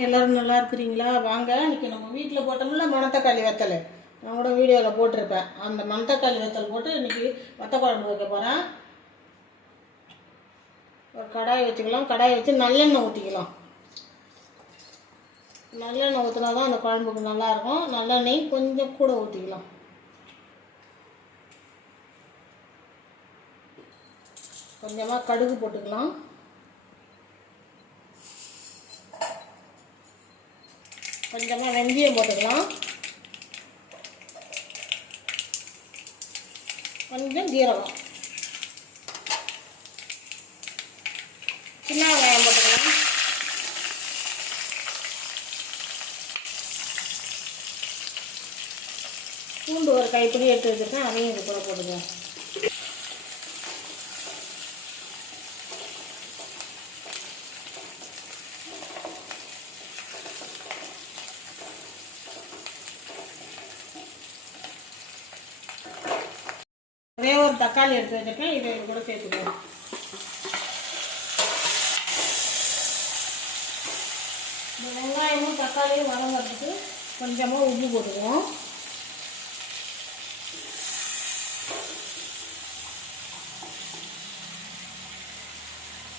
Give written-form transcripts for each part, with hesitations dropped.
எல்லோரும் நல்லா இருக்கிறீங்களா? வாங்க, இன்றைக்கி நம்ம வீட்டில் போட்டோம்ல மணத்தக்காளி வத்தல், நான் கூட வீடியோவில் போட்டிருப்பேன். அந்த மணத்தக்காளி வத்தல் போட்டு இன்றைக்கி வத்த குழம்பு வைக்க போகிறேன். ஒரு கடாய் வச்சுக்கலாம். கடாய் வச்சு நல்லெண்ணெய் ஊற்றிக்கலாம். நல்லெண்ணெய் ஊற்றினா தான் அந்த குழம்புக்கு நல்லாயிருக்கும். நல்லெண்ணெய் கொஞ்சம் கூட ஊற்றிக்கலாம். கொஞ்சமாக கடுகு போட்டுக்கலாம். கொஞ்சமாக வெந்தயம் போட்டுக்கலாம். கொஞ்சம் ஜீரகம், சின்ன வெங்காயம் போட்டுக்கலாம். பூண்டு ஒரு கைப்பிடி எடுத்து வச்சுருக்கேன், அதையும் இது கூட போட்டுக்கலாம். ஒரே ஒரு தக்காளி எடுத்து வச்சுருக்கேன், இதை இது கூட சேர்த்துக்குவோம். இந்த வெங்காயமும் தக்காளியும் வதங்கிறதுக்கு கொஞ்சமாக உப்பு போட்டுக்குவோம்.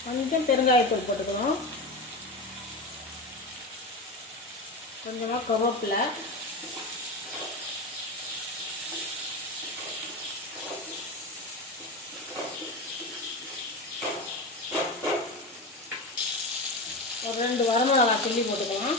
கொஞ்சம் பெருங்காயத்தூள் போட்டுக்கணும். கொஞ்சமாக கருவேப்பிலை, ஒரு 2 வரமிளகா கிள்ளி போட்டுக்கலாம்.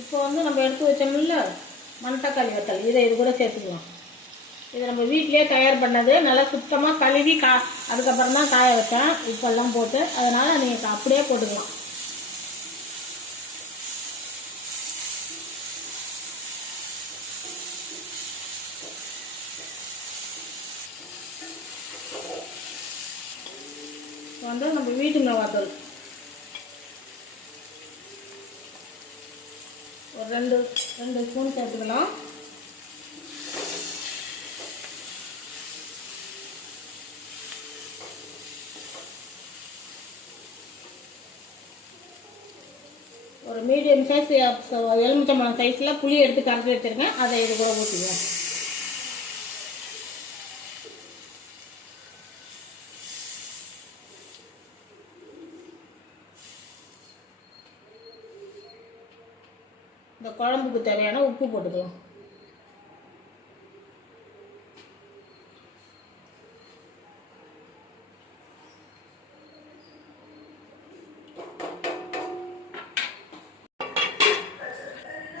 இப்போ நம்ம எடுத்து வச்சோம்ல மணத்தக்காளி வத்தல், இதை இது கூட சேர்த்துக்கலாம். இது நம்ம வீட்டிலே தயார் பண்ணது, நல்லா சுத்தமாக கழுவி அதுக்கப்புறம் தான் காய வச்சேன் உப்பெல்லாம் போட்டு. அதனால் நீங்கள் அப்படியே போட்டுக்கலாம். நம்ம வீட்டு மிளகாத்தூள் ஒரு 2 ஸ்பூன் சேர்த்துக்கலாம். ஒரு மீடியம் சைஸ் எலுமிச்சம்பழம் சைஸில் புளி எடுத்து கரைச்சி வச்சுருக்கேன், அதை இது கூட ஊற்றிக்குவேன். இந்த குழம்புக்கு தேவையான உப்பு போட்டுக்கலாம்.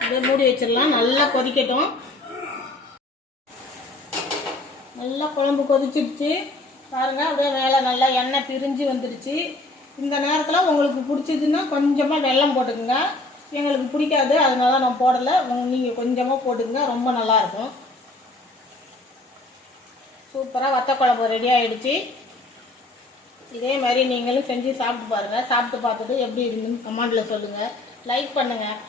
இதை மூடி வச்சிடலாம். நல்லா கொதிக்கட்டும். நல்லா குழம்பு கொதிச்சிடுச்சு பாருங்கள். அப்படியே மேலே நல்லா எண்ணெய் பிரிஞ்சு வந்துடுச்சு. இந்த நேரத்தில் உங்களுக்கு பிடிச்சதுன்னா கொஞ்சமாக வெல்லம் போட்டுக்குங்க. எங்களுக்கு பிடிக்காது, அதனால நான் போடலை. நீங்கள் கொஞ்சமாக போட்டுக்கங்க, ரொம்ப நல்லாயிருக்கும். சூப்பராக வத்த குழம்பு ரெடி ஆகிடுச்சு. இதே மாதிரி நீங்களும் செஞ்சு சாப்பிட்டு பாருங்கள். சாப்பிட்டு பார்த்துட்டு எப்படி இருக்குன்னு கமெண்டில் சொல்லுங்கள். லைக் பண்ணுங்கள்.